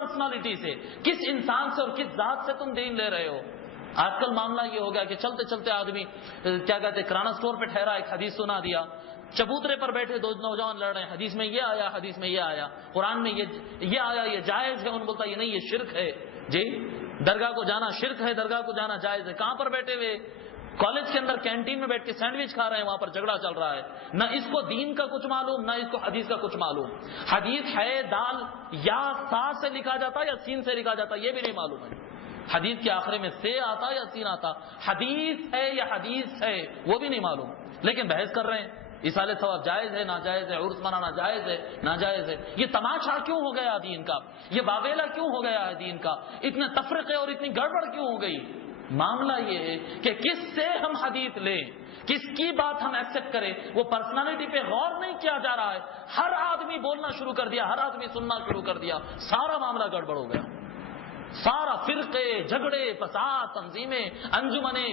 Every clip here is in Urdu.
پرسنالٹی سے، کس انسان سے اور کس ذات سے تم دین لے رہے ہو؟ آج کل معاملہ یہ ہو گیا کہ چلتے چلتے آدمی کیا کہتے ہیں کرانا اسٹور پہ ٹھہرا، ایک حدیث سنا دیا، چبوترے پر بیٹھے دو نوجوان لڑ رہے ہیں، حدیث میں یہ آیا، حدیث میں یہ آیا، قرآن میں یہ آیا، یہ جائز ہے، ان بولتا یہ نہیں، یہ شرک ہے۔ جی درگاہ کو جانا شرک ہے، درگاہ کو جانا جائز ہے۔ کہاں پر بیٹھے ہوئے؟ کالج کے اندر کینٹین میں بیٹھ کے سینڈوچ کھا رہے ہیں، وہاں پر جھگڑا چل رہا ہے، نہ اس کو دین کا کچھ معلوم، نہ اس کو حدیث کا کچھ معلوم۔ حدیث ہے دال یا سا سے لکھا جاتا یا سین سے لکھا جاتا یہ بھی نہیں معلوم ہے۔ حدیث کے آخر میں سے آتا یا سین آتا، حدیث ہے یا حدیث ہے وہ بھی نہیں معلوم، لیکن بحث کر رہے ہیں اصالہ ثواب جائز ہے ناجائز ہے، عرس منانا جائز ہے ناجائز ہے۔ یہ تماشا کیوں ہو گیا دین کا؟ یہ باویلا کیوں ہو گیا ہے دین کا؟ اتنے تفرقے اور اتنی گڑبڑ کیوں ہو گئی؟ معاملہ یہ ہے کہ کس سے ہم حدیث لیں، کس کی بات ہم ایکسپٹ کریں، وہ پرسنالٹی پہ غور نہیں کیا جا رہا ہے۔ ہر آدمی بولنا شروع کر دیا، ہر آدمی سننا شروع کر دیا، سارا معاملہ گڑبڑ ہو گیا۔ سارا فرقے، جھگڑے، فساد، تنظیمیں، انجمنیں،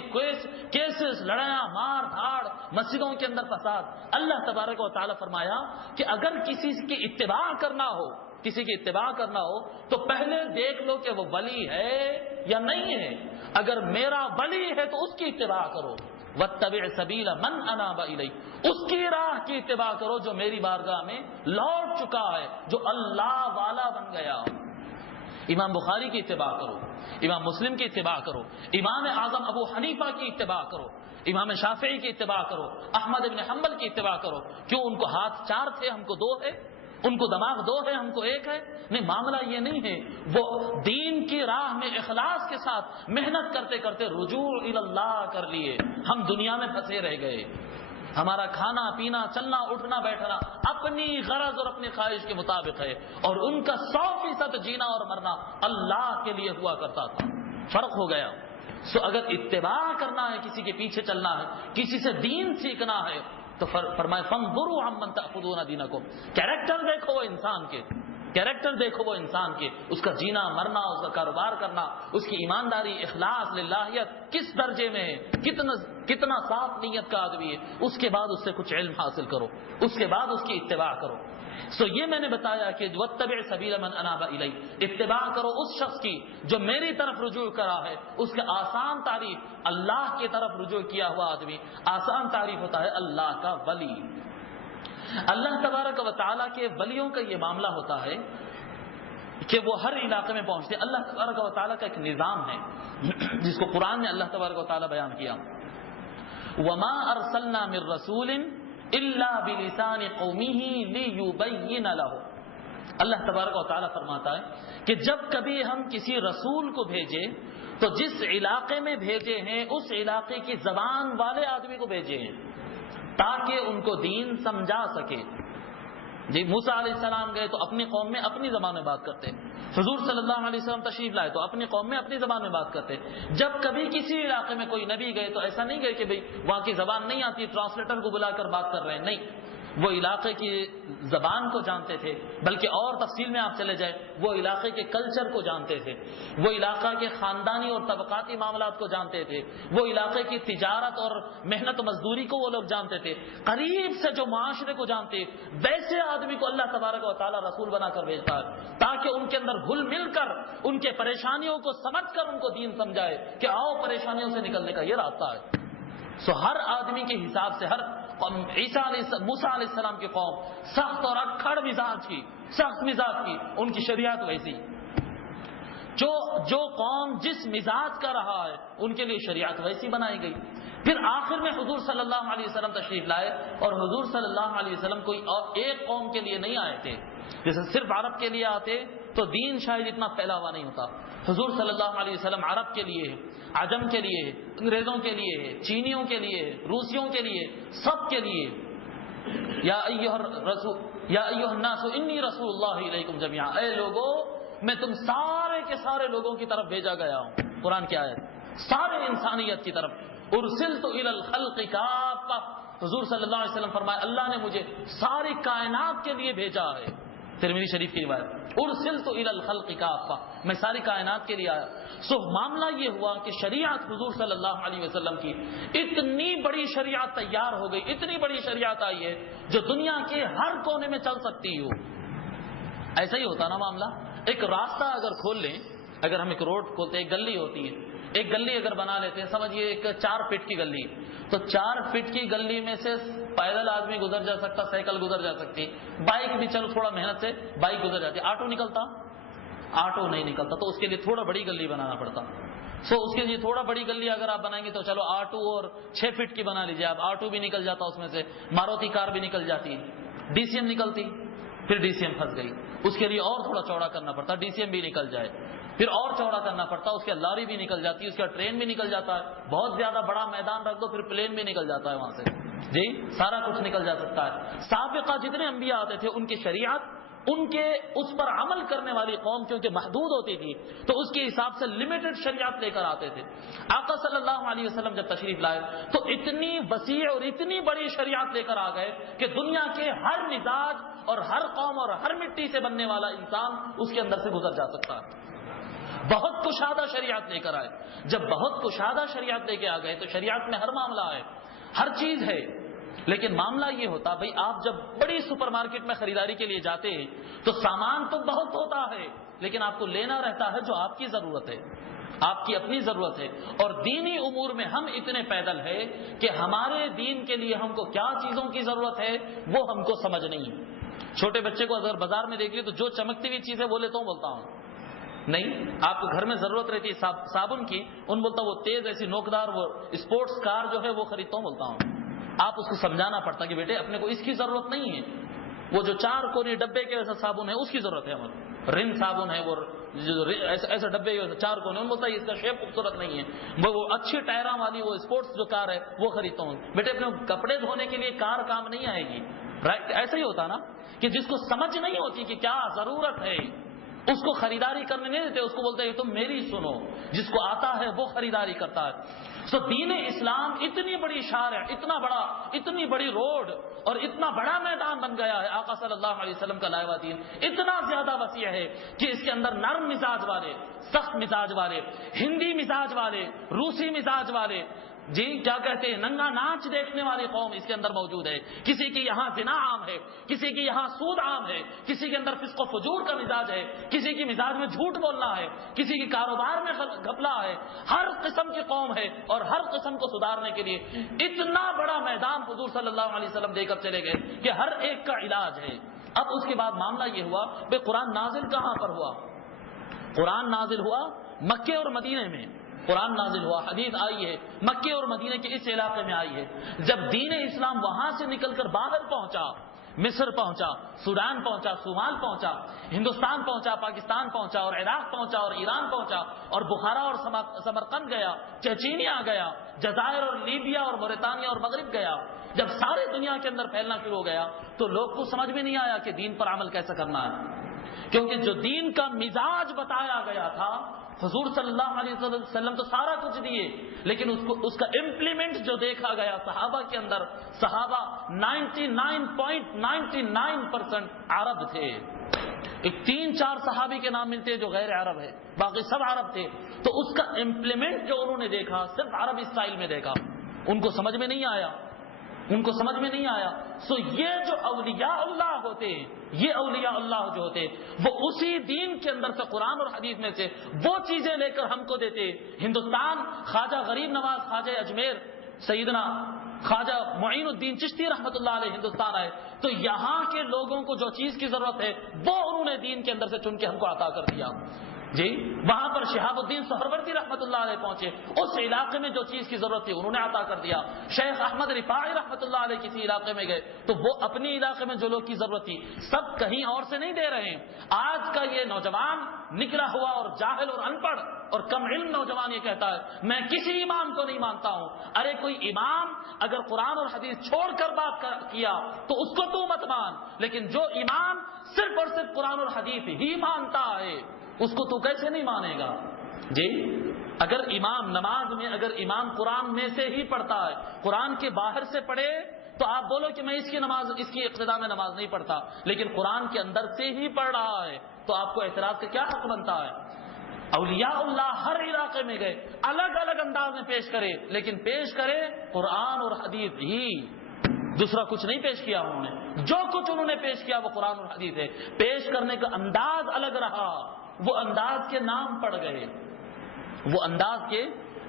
کیسز، لڑائیاں، مار دھاڑ، مسجدوں کے اندر فساد۔ اللہ تبارک و تعالیٰ فرمایا کہ اگر کسی کی اتباع کرنا ہو، کسی کی اتباع کرنا ہو تو پہلے دیکھ لو کہ وہ ولی ہے یا نہیں ہے۔ اگر میرا ولی ہے تو اس کی اتباع کرو، واتبع سبیل من اناب الی، اس کی راہ کی اتباع کرو جو میری بارگاہ میں لوٹ چکا ہے، جو اللہ والا بن گیا۔ امام بخاری کی اتباع کرو، امام مسلم کی اتباع کرو، امام اعظم ابو حنیفہ کی اتباع کرو، امام شافعی کی اتباع کرو، احمد بن حنبل کی اتباع کرو۔ کیوں؟ ان کو ہاتھ 4 تھے، ہم کو 2 ہے، ان کو دماغ 2 ہے، ہم کو 1 ہے۔ نہیں، معاملہ یہ نہیں ہے، وہ دین کی راہ میں اخلاص کے ساتھ محنت کرتے کرتے رجوع الی اللہ کر لیے، ہم دنیا میں پھنسے رہ گئے۔ ہمارا کھانا پینا چلنا اٹھنا بیٹھنا اپنی غرض اور اپنی خواہش کے مطابق ہے، اور ان کا 100% جینا اور مرنا اللہ کے لیے ہوا کرتا تھا۔ فرق ہو گیا۔ اگر اتباع کرنا ہے، کسی کے پیچھے چلنا ہے، کسی سے دین سیکھنا ہے تو فرمائے فانظروا عمن تأخذون دینکم، کیریکٹر دیکھو وہ انسان کے، کیریکٹر دیکھو وہ انسان کے، اس کا جینا مرنا، اس کا کاروبار کرنا، اس کی ایمانداری، اخلاص، للہیت کس درجے میں ہے، کتنا صاف نیت کا آدمی ہے، اس کے بعد اس سے کچھ علم حاصل کرو، اس کے بعد اس کی اتباع کرو۔ یہ میں نے بتایا کہ واتبع سبیل من اناب الی، اتباع کرو اس شخص کی جو میری طرف رجوع کرا ہے۔ اس کا آسان تعریف، اللہ کی طرف رجوع کیا ہوا آدمی، آسان تعریف ہوتا ہے اللہ کا ولی۔ اللہ تبارک و تعالیٰ کے ولیوں کا یہ معاملہ ہوتا ہے کہ وہ ہر علاقے میں پہنچتے۔ اللہ تبارک و تعالیٰ کا ایک نظام ہے جس کو قرآن نے اللہ تبارک و تعالیٰ بیان کیا، وَمَا أَرْسَلْنَا مِن رَّسُولٍ إِلَّا بِلِسَانِ قَوْمِهِ لِيُبَيِّنَ لَهُ۔ اللہ تبارک و تعالیٰ فرماتا ہے کہ جب کبھی ہم کسی رسول کو بھیجے تو جس علاقے میں بھیجے ہیں اس علاقے کی زبان والے آدمی کو بھیجے ہیں تاکہ ان کو دین سمجھا سکے۔ جی موسیٰ علیہ السلام گئے تو اپنی قوم میں اپنی زبان میں بات کرتے، حضور صلی اللہ علیہ وسلم تشریف لائے تو اپنی قوم میں اپنی زبان میں بات کرتے۔ جب کبھی کسی علاقے میں کوئی نبی گئے تو ایسا نہیں گئے کہ بھئی وہاں کی زبان نہیں آتی، ٹرانسلیٹر کو بلا کر بات کر رہے ہیں، نہیں، وہ علاقے کی زبان کو جانتے تھے، بلکہ اور تفصیل میں آپ چلے جائیں وہ علاقے کے کلچر کو جانتے تھے، وہ علاقہ کے خاندانی اور طبقاتی معاملات کو جانتے تھے، وہ علاقے کی تجارت اور محنت و مزدوری کو وہ لوگ جانتے تھے، قریب سے جو معاشرے کو جانتے، ویسے آدمی کو اللہ تبارک و تعالیٰ رسول بنا کر بھیجتا ہے تاکہ ان کے اندر گھل مل کر ان کے پریشانیوں کو سمجھ کر ان کو دین سمجھائے کہ آؤ پریشانیوں سے نکلنے کا یہ راستہ ہے۔ ہر آدمی کے حساب سے، ہر موسیٰ علیہ السلام کی قوم سخت اور اکھڑ مزاج کی، سخت مزاج کی، ان کی شریعت ویسی، جو قوم جس مزاج کا رہا ہے ان کے لیے شریعت ویسی بنائی گئی۔ پھر آخر میں حضور صلی اللہ علیہ وسلم تشریف لائے، اور حضور صلی اللہ علیہ وسلم کوئی اور ایک قوم کے لیے نہیں آئے تھے، جیسے صرف عرب کے لیے آتے تو دین شاید اتنا پھیلا ہوا نہیں ہوتا۔ حضور صلی اللہ علیہ وسلم عرب کے لیے، عجم کے لیے، انگریزوں کے لیے، چینیوں کے لیے، روسیوں کے لیے، سب کے لیے، یا ایھا الناس انی رسول اللہ الیکم جمیعا، اے لوگو میں تم سارے کے سارے لوگوں کی طرف بھیجا گیا ہوں۔ قرآن کی آیت، سارے انسانیت کی طرف، ارسلت الی الخلق کافہ، حضور صلی اللہ علیہ وسلم فرمائے اللہ نے مجھے ساری کائنات کے لیے بھیجا ہے۔ ترمذی شریف کی روایت، ارسلت الی الخلق کافہ، میں ساری کائنات کے لیے آیا۔ معاملہ یہ ہوا کہ شریعت حضور صلی اللہ علیہ وسلم کی اتنی بڑی شریعت تیار ہو گئی، اتنی بڑی شریعت آئی ہے جو دنیا کے ہر کونے میں چل سکتی ہو۔ ایسا ہی ہوتا نا معاملہ، ایک راستہ اگر کھول لیں، اگر ہم ایک روڈ کھولتے، ایک گلی ہوتی ہے، ایک گلی اگر بنا لیتے ہیں، سمجھیے ایک 4 فٹ کی گلی، تو 4 فٹ کی گلی میں سے پیدل آدمی گزر جا سکتا، سائیکل گزر جا سکتی، بائک بھی چلو تھوڑا محنت سے بائک گزر جاتی، آٹو نکلتا؟ آٹو نہیں نکلتا، تو اس کے لیے تھوڑا بڑی گلی بنانا پڑتا۔ اس کے لیے تھوڑا بڑی گلی اگر آپ بنائیں گے تو چلو آٹو اور 6 فٹ کی بنا لیجیے آپ، آٹو بھی نکل جاتا اس میں سے، ماروتی کار بھی نکل جاتی، ڈی سی ایم نکلتی، پھر ڈی سی ایم پھنس گئی، اس کے لیے اور تھوڑا چوڑا کرنا پڑتا، ڈی سی ایم بھی نکل جائے، پھر اور چوڑا کرنا پڑتا، اس کے لاری بھی نکل جاتی، اس کا ٹرین بھی نکل جاتا ہے، بہت زیادہ بڑا میدان رکھ دو پھر پلین بھی نکل جاتا ہے وہاں سے، جی سارا کچھ نکل جا سکتا ہے۔ سابقہ جتنے انبیاء آتے تھے ان کی شریعت، ان کے اس پر عمل کرنے والی قوم کیونکہ محدود ہوتی تھی تو اس کے حساب سے لمیٹڈ شریعت لے کر آتے تھے۔ آقا صلی اللہ علیہ وسلم جب تشریف لائے تو اتنی وسیع اور اتنی بڑی شریعت لے کر آ گئے کہ دنیا کے ہر مزاج اور ہر قوم اور ہر مٹی سے بننے والا انسان اس کے اندر سے گزر جا سکتا ہے۔ بہت کشادہ شریعت لے کر آئے، جب بہت کشادہ شریعت لے کے آ گئے تو شریعت میں ہر معاملہ ہے، ہر چیز ہے، لیکن معاملہ یہ ہوتا بھائی آپ جب بڑی سپر مارکیٹ میں خریداری کے لیے جاتے ہیں تو سامان تو بہت ہوتا ہے لیکن آپ کو لینا رہتا ہے جو آپ کی ضرورت ہے، آپ کی اپنی ضرورت ہے، اور دینی امور میں ہم اتنے پیدل ہیں کہ ہمارے دین کے لیے ہم کو کیا چیزوں کی ضرورت ہے وہ ہم کو سمجھ نہیں۔ چھوٹے بچے کو اگر بازار میں دیکھ لیے تو جو چمکتی ہوئی چیز ہے وہ لیتا ہوں بولتا ہوں نہیں، آپ کو گھر میں ضرورت رہتی ہے صابن کی، ان بولتا وہ تیز ایسی نوکدار وہ اسپورٹس کار جو ہے وہ خریدتا ہوں بولتا ہوں۔ آپ اس کو سمجھانا پڑتا کہ بیٹے اپنے کو اس کی ضرورت نہیں ہے، وہ جو 4 کونے ڈبے کے ایسا صابن ہے اس کی ضرورت ہے، ہمیں رن صابن ہے وہ ایسے ڈبے کے 4 کونے، ان بولتا ہے اس کا شیپ خوبصورت نہیں ہے، وہ اچھی ٹائراں والی وہ اسپورٹس جو کار ہے وہ خریدتا ہوں۔ بیٹے اپنے کپڑے دھونے کے لیے کار کام نہیں آئے گی، رائٹ؟ ایسا ہی ہوتا نا کہ جس کو سمجھ نہیں ہوتی کہ کیا ضرورت ہے اس کو خریداری کرنے نہیں دیتے، اس کو بولتے ہیں تم میری سنو، جس کو آتا ہے وہ خریداری کرتا ہے۔ دین اسلام اتنی بڑی شارع، اتنی بڑی روڈ اور اتنا بڑا میدان بن گیا ہے، آقا صلی اللہ علیہ وسلم کا لائے ہوا دین اتنا زیادہ وسیع ہے کہ اس کے اندر نرم مزاج والے، سخت مزاج والے، ہندی مزاج والے، روسی مزاج والے، جی کیا کہتے ہیں ننگا ناچ دیکھنے والی قوم اس کے اندر موجود ہے۔ کسی کی یہاں زنا عام ہے، کسی کی یہاں سود عام ہے، کسی کے اندر فسق و فجور کا مزاج ہے، کسی کی مزاج میں جھوٹ بولنا ہے، کسی کی کاروبار میں گھپلا ہے، ہر قسم کی قوم ہے، اور ہر قسم کو سدھارنے کے لیے اتنا بڑا میدان حضور صلی اللہ علیہ وسلم دے کر چلے گئے کہ ہر ایک کا علاج ہے۔ اب اس کے بعد معاملہ یہ ہوا کہ قرآن نازل کہاں پر ہوا؟ قرآن نازل ہوا مکے اور مدینے میں، قرآن نازل ہوا، حدیث آئی ہے مکے اور مدینے کے اس علاقے میں آئی ہے۔ جب دین اسلام وہاں سے نکل کر باہر پہنچا، مصر پہنچا، سوڈان پہنچا، صومال پہنچا، ہندوستان پہنچا، پاکستان پہنچا، اور عراق پہنچا، اور ایران پہنچا، اور بخارا اور سمرقند گیا، چچینیا گیا، جزائر اور لیبیا اور موریتانیہ اور مغرب گیا، جب سارے دنیا کے اندر پھیلنا شروع ہو گیا تو لوگ کو سمجھ میں نہیں آیا کہ دین پر عمل کیسے کرنا ہے، کیونکہ جو دین کا مزاج بتایا گیا تھا حضور صلی اللہ علیہ وسلم تو سارا کچھ دیے، لیکن اس کا امپلیمنٹ جو دیکھا گیا صحابہ کے اندر، صحابہ 99.99% عرب تھے، ایک 3-4 صحابی کے نام ملتے ہیں جو غیر عرب ہے، باقی سب عرب تھے، تو اس کا امپلیمنٹ جو انہوں نے دیکھا صرف عرب اسٹائل میں دیکھا، ان کو سمجھ میں نہیں آیا، یہ جو اولیاء اللہ ہوتے ہیں، یہ اولیاء اللہ جو ہوتے ہیں وہ اسی دین کے اندر سے قرآن اور حدیث میں سے وہ چیزیں لے کر ہم کو دیتے۔ ہندوستان خواجہ غریب نواز خواجہ اجمیر سیدنا خواجہ معین الدین چشتی رحمۃ اللہ علیہ ہندوستان آئے تو یہاں کے لوگوں کو جو چیز کی ضرورت ہے وہ انہوں نے دین کے اندر سے چن کے ہم کو عطا کر دیا، جی وہاں پر شہاب الدین سہروردی رحمۃ اللہ علیہ پہنچے، اس علاقے میں جو چیز کی ضرورت تھی انہوں نے عطا کر دیا۔ شیخ احمد رفاعی رحمۃ اللہ علیہ کسی علاقے میں گئے تو وہ اپنی علاقے میں جو لوگ کی ضرورت تھی سب کہیں اور سے نہیں دے رہے ہیں۔ آج کا یہ نوجوان نکلا ہوا اور جاہل اور ان پڑھ اور کم علم نوجوان یہ کہتا ہے میں کسی امام کو نہیں مانتا ہوں۔ ارے کوئی امام اگر قرآن اور حدیث چھوڑ کر بات کیا تو اس کو تو مت مان، لیکن جو امام صرف اور صرف قرآن اور حدیث ہی مانتا ہے اس کو تو کیسے نہیں مانے گا؟ جی اگر امام نماز میں اگر امام قرآن میں سے ہی پڑھتا ہے، قرآن کے باہر سے پڑھے تو آپ بولو کہ میں اس کی اقتداء میں نماز نہیں پڑھتا، لیکن قرآن کے اندر سے ہی پڑھ رہا ہے تو آپ کو اعتراض کا کیا حق بنتا ہے؟ اولیاء اللہ ہر علاقے میں گئے، الگ الگ انداز میں پیش کرے، لیکن پیش کرے قرآن اور حدیث ہی، دوسرا کچھ نہیں پیش کیا انہوں نے، جو کچھ انہوں نے پیش کیا وہ قرآن اور حدیث ہے، پیش کرنے کا انداز الگ رہا، وہ انداز کے نام پڑ گئے، وہ انداز کے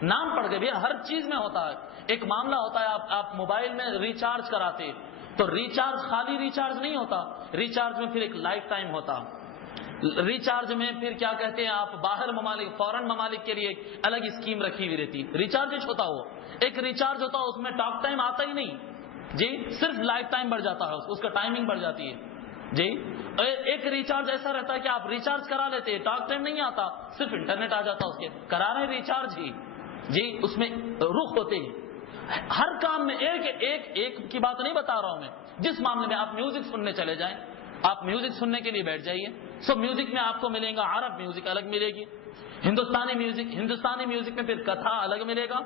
نام پڑ گئے. ہر چیز میں ہوتا ہے. ایک معاملہ ہوتا ہے آپ موبائل میں ریچارج کراتے تو ریچارج خالی ریچارج نہیں ہوتا، ریچارج میں پھر ایک لائف ٹائم ہوتا. ریچارج میں پھر کیا کہتے ہیں آپ باہر ممالک فورن ممالک کے لیے ایک الگ اسکیم رکھی ہوئی رہتی. ریچارج ہوتا وہ ایک ریچارج ہوتا اس میں ٹاک ٹائم آتا ہی نہیں جی، صرف لائف ٹائم بڑھ جاتا ہے، اس کا ٹائمنگ بڑھ جاتی ہے جی. ایک ریچارج ایسا رہتا ہے کہ آپ ریچارج کرا لیتے ٹاک ٹائم نہیں آتا، صرف انٹرنیٹ آ جاتا اس کے، کرا رہے ریچارج ہی جی. اس میں رخ ہوتے ہیں ہر کام میں. ایک کی بات نہیں بتا رہا ہوں میں، جس معاملے میں آپ میوزک سننے چلے جائیں، آپ میوزک سننے کے لیے بیٹھ جائیے، سو میوزک میں آپ کو ملیں گا عرب میوزک الگ ملے گی، ہندوستانی میوزک میں پھر کتھا الگ ملے گا،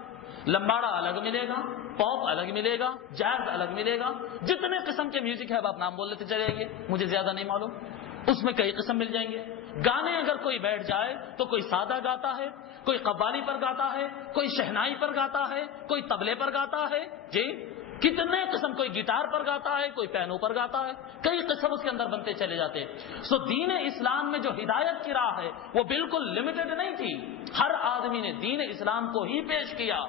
لمباڑا الگ ملے گا، پاپ الگ ملے گا، جاز الگ ملے گا. جتنے قسم کے میوزک ہے اب آپ نام بول لیتے چلے گئے، مجھے زیادہ نہیں معلوم، اس میں کئی قسم مل جائیں گے. گانے اگر کوئی بیٹھ جائے تو کوئی سادہ گاتا ہے، کوئی قوالی پر گاتا ہے، کوئی شہنائی پر گاتا ہے، کوئی طبلے پر گاتا ہے جی، کتنے قسم، کوئی گٹار پر گاتا ہے، کوئی پینو پر گاتا ہے، کئی قسم اس کے اندر بنتے چلے جاتے ہیں. سو دین اسلام میں جو ہدایت کی راہ ہے وہ بالکل لمیٹڈ نہیں تھی. ہر آدمی نے دین اسلام کو ہی پیش کیا،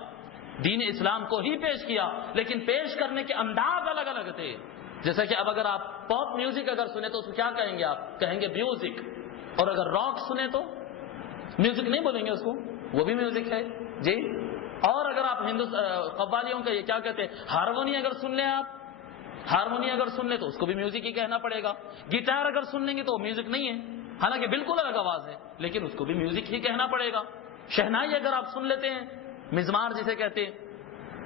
دین اسلام کو ہی پیش کیا، لیکن پیش کرنے کے انداز الگ الگ تھے. جیسا کہ اب اگر آپ پاپ میوزک اگر سنیں تو اس کو کیا کہیں گے؟ آپ کہیں گے میوزک. اور اگر راک سنیں تو میوزک نہیں بولیں گے اس کو، وہ بھی میوزک ہے جی. اور اگر آپ قوالیوں کا یہ کیا کہتے ہیں ہارمونی اگر سن لیں، آپ ہارمونی اگر سن لیں تو اس کو بھی میوزک ہی کہنا پڑے گا. گٹار اگر سن لیں گے تو وہ میوزک نہیں ہے، حالانکہ بالکل الگ آواز ہے لیکن اس کو بھی میوزک ہی کہنا پڑے گا. شہنائی اگر آپ سن لیتے ہیں، مزمار جسے کہتے ہیں،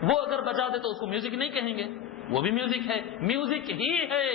وہ اگر بجا دے تو اس کو میوزک نہیں کہیں گے، وہ بھی میوزک ہے. میوزک ہی ہے،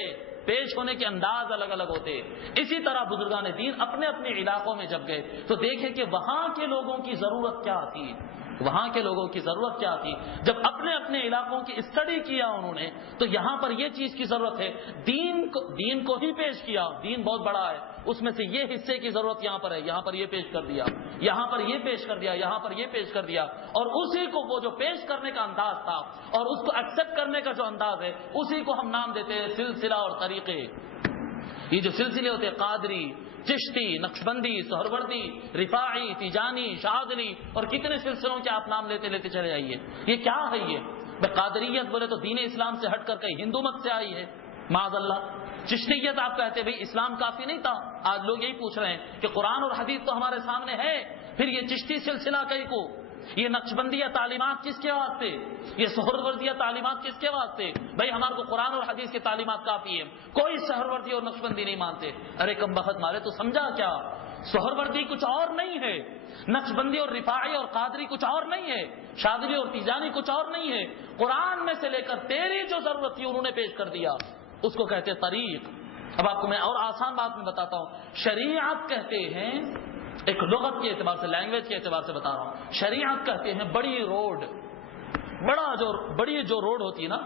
پیش ہونے کے انداز الگ الگ ہوتے. اسی طرح بزرگان دین اپنے اپنے علاقوں میں جب گئے تو دیکھیں کہ وہاں کے لوگوں کی ضرورت کیا تھی، وہاں کے لوگوں کی ضرورت کیا تھی. جب اپنے اپنے علاقوں کی اسٹڈی کیا انہوں نے تو یہاں پر یہ چیز کی ضرورت ہے، دین کو ہی پیش کیا. دین بہت بڑا ہے، اس میں سے یہ حصے کی ضرورت یہاں پر ہے، یہاں پر یہ پیش کر دیا، یہاں پر یہ پیش کر دیا، یہاں پر یہ پیش کر دیا. اور اسی کو وہ جو پیش کرنے کا انداز تھا اور اس کو ایکسپٹ کرنے کا جو انداز ہے، اسی کو ہم نام دیتے ہیں سلسلہ اور طریقے. یہ جو سلسلے ہوتے ہیں قادری، چشتی، نقشبندی، سہروردی، رفاعی، تیجانی، شاذلی اور کتنے سلسلوں کے آپ نام لیتے لیتے چلے جائیے. یہ کیا ہے؟ یہ قادریت بولے تو دین اسلام سے ہٹ کر کہیں ہندو مت سے آئی ہے معاذ اللہ. چشتیت آپ کہتے بھئی اسلام کافی نہیں تھا. آج لوگ یہی پوچھ رہے ہیں کہ قرآن اور حدیث تو ہمارے سامنے ہے، پھر یہ چشتی سلسلہ کئی کو، یہ نقشبندیہ تعلیمات کس کے واسطے، یہ سہروردیہ تعلیمات کس کے واسطے؟ بھائی ہمارے کو قرآن اور حدیث کی تعلیمات کافی ہے، کوئی سہروردی اور نقشبندی نہیں مانتے. ارے کم بخت مارے تو سمجھا کیا؟ سہروردی کچھ اور نہیں ہے، نقشبندی اور رفاعی اور قادری کچھ اور نہیں ہے، شاذلی اور تیجانی کچھ اور نہیں ہے. قرآن میں سے لے کر تیری جو ضرورت تھی انہوں نے پیش کر دیا، اس کو کہتے طریق. اب آپ کو میں اور آسان بات میں بتاتا ہوں. شریعت کہتے ہیں، ایک لغت کے اعتبار سے، لینگویج کے اعتبار سے بتا رہا ہوں، شریعت کہتے ہیں بڑی روڈ. بڑی جو روڈ ہوتی ہے نا،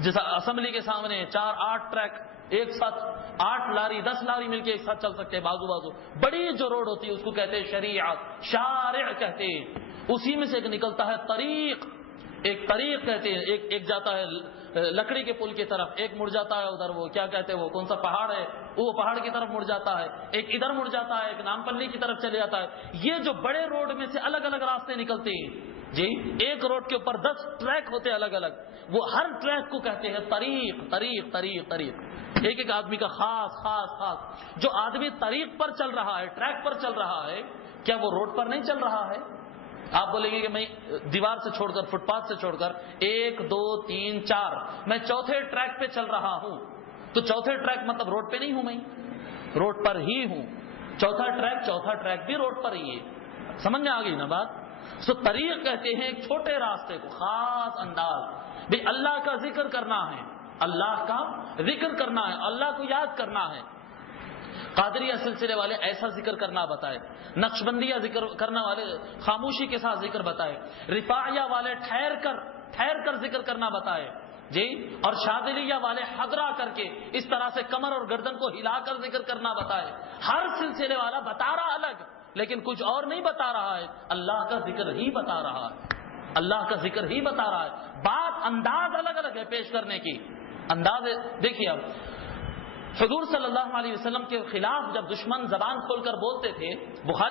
جیسا اسمبلی کے سامنے 4-8 ٹریک ایک ساتھ، 8 لاری 10 لاری مل کے ایک ساتھ چل سکتے ہیں بازو بازو، بڑی جو روڈ ہوتی ہے اس کو کہتے ہیں شریعت. شارع کہتے ہیں. اسی میں سے ایک نکلتا ہے طریق. ایک طریق کہتے ہیں، ایک جاتا ہے لکڑی کے پل کی طرف، ایک مڑ جاتا ہے ادھر، وہ کیا کہتے ہیں، وہ کون سا پہاڑ ہے، وہ پہاڑ کی طرف مڑ جاتا ہے، ایک ادھر مڑ جاتا ہے، ایک نامپلی کی طرف چلے جاتا ہے. یہ جو بڑے روڈ میں سے الگ الگ راستے نکلتے ہیں جی، ایک روڈ کے اوپر 10 ٹریک ہوتے ہیں الگ الگ، وہ ہر ٹریک کو کہتے ہیں طریق. طریق طریق طریق ایک آدمی کا خاص. جو آدمی طریق پر چل رہا ہے، ٹریک پر چل رہا ہے، کیا وہ روڈ پر نہیں چل رہا ہے؟ آپ بولیں گے کہ میں دیوار سے چھوڑ کر، فٹ پاتھ سے چھوڑ کر 1 2 3 4 میں چوتھے ٹریک پہ چل رہا ہوں، تو چوتھے ٹریک مطلب روڈ پہ نہیں ہوں، میں روڈ پر ہی ہوں. چوتھا ٹریک بھی روڈ پر ہی ہے. سمجھ میں آ گئی نا بات؟ سو طریق کہتے ہیں ایک چھوٹے راستے کو، خاص انداز. بھئی اللہ کا ذکر کرنا ہے، اللہ کا ذکر کرنا ہے، اللہ کو یاد کرنا ہے. قادریہ سلسلے والے ایسا ذکر کرنا بتائے، نقشبندیہ ذکر کرنا والے خاموشی کے ساتھ ذکر بتائے، رفاعیہ والے ٹھہر کر ذکر کرنا بتائے جی، اور شاذلیہ والے حضرہ کر کے اس طرح سے کمر اور گردن کو ہلا کر ذکر کرنا بتائے. ہر سلسلے والا بتا رہا الگ، لیکن کچھ اور نہیں بتا رہا ہے، اللہ کا ذکر ہی بتا رہا ہے، اللہ کا ذکر ہی بتا رہا ہے. بات انداز الگ الگ ہے پیش کرنے کی. انداز دیکھیے، اب حضور صلی اللہ علیہ وسلم کے خلاف جب دشمن زبان کھول کر بولتے تھے، بخاری